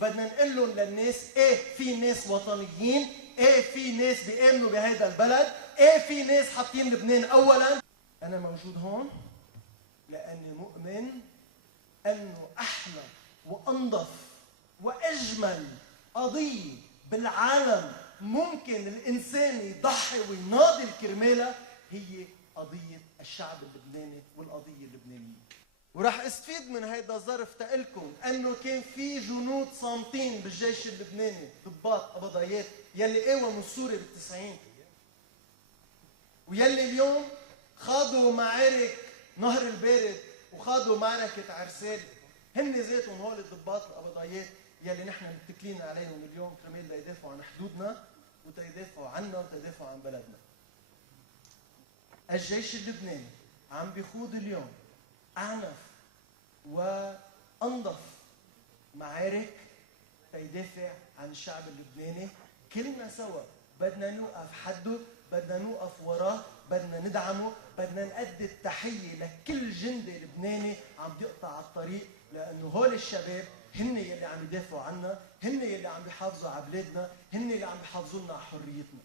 بدنا نقول لهم للناس ايه في ناس وطنيين، ايه في ناس بيآمنوا بهذا البلد، ايه في ناس حاطين لبنان اولا. انا موجود هون لاني مؤمن انه احلى وانظف واجمل قضيه بالعالم ممكن الانسان يضحي ويناضل كرمالها هي قضيه الشعب اللبناني والقضيه اللبنانيه. وراح استفيد من هيدا الظرف تقلكم انه كان في جنود صامتين بالجيش اللبناني، ضباط قبضايات يلي قاوموا سوريا بال90 ويلي اليوم خاضوا معارك نهر البارد وخاضوا معركه عرسال. هن ذاتهم هول الضباط القبضايات يلي نحن متكلين عليهم اليوم كرمال ليدافعوا عن حدودنا وتيدافعوا عنا وتيدافعوا عن بلدنا. الجيش اللبناني عم بيخوض اليوم أعنف وأنظف معارك تيدافع عن الشعب اللبناني. كلنا سوا بدنا نوقف حده، بدنا نوقف وراه، بدنا ندعمه، بدنا نأدي التحية لكل جندي لبناني عم بيقطع على الطريق، لأنه هول الشباب هن يلي عم يدافعوا عنا، هن يلي عم بيحافظوا على بلادنا، هن يلي عم بيحافظوا لنا على حريتنا.